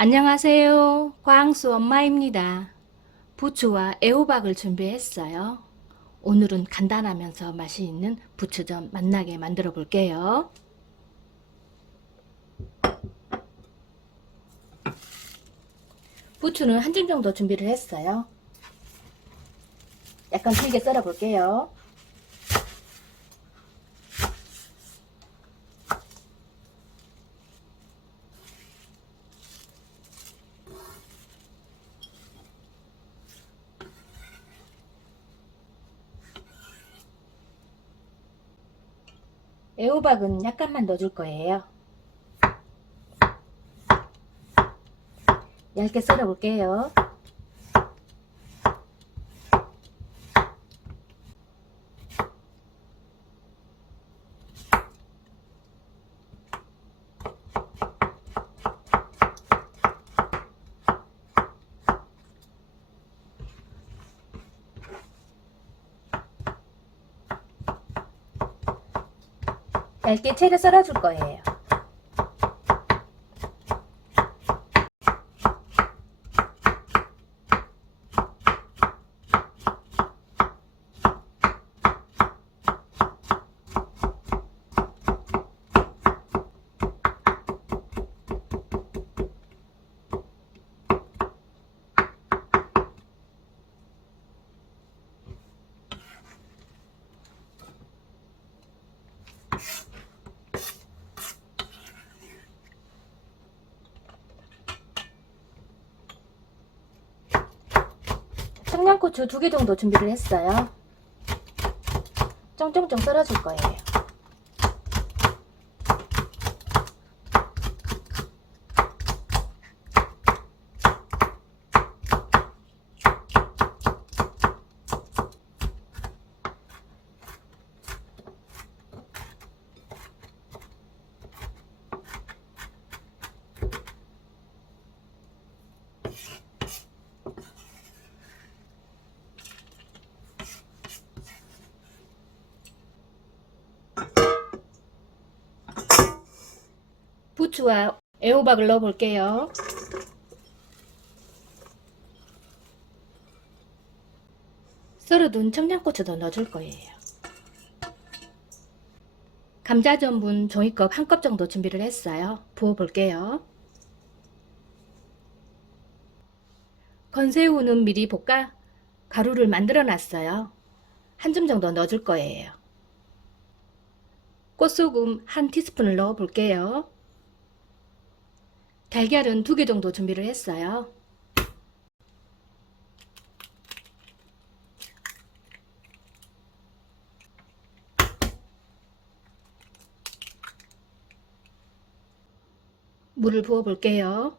안녕하세요. 광수 엄마입니다. 부추와 애호박을 준비했어요. 오늘은 간단하면서 맛이 있는 부추전 맛나게 만들어 볼게요. 부추는 한 줌 정도 준비를 했어요. 약간 길게 썰어 볼게요. 애호박은 약간만 넣어줄 거예요. 얇게 썰어 볼게요. 얇게 채를 썰어줄 거예요. 청양고추 두 개 정도 준비를 했어요. 쫑쫑쫑 썰어줄 거예요. 부추와 애호박을 넣어 볼게요. 썰어둔 청양고추도 넣어줄 거예요. 감자 전분 종이컵 한 컵 정도 준비를 했어요. 부어 볼게요. 건새우는 미리 볶아 가루를 만들어 놨어요. 한 줌 정도 넣어줄 거예요. 꽃소금 한 티스푼을 넣어 볼게요. 달걀은 두 개 정도 준비를 했어요. 물을 부어 볼게요.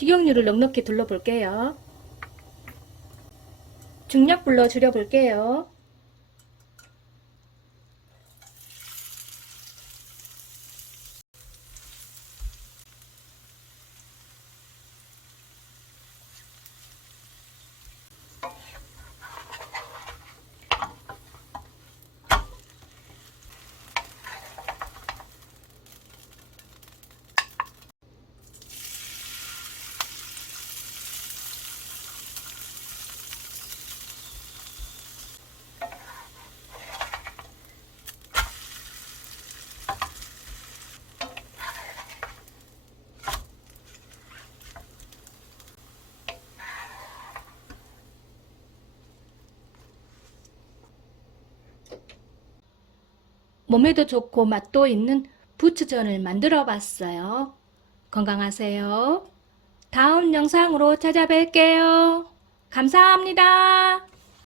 식용유를 넉넉히 둘러볼게요. 중약불로 줄여볼게요. 몸에도 좋고 맛도 있는 부추전을 만들어 봤어요. 건강하세요. 다음 영상으로 찾아뵐게요. 감사합니다.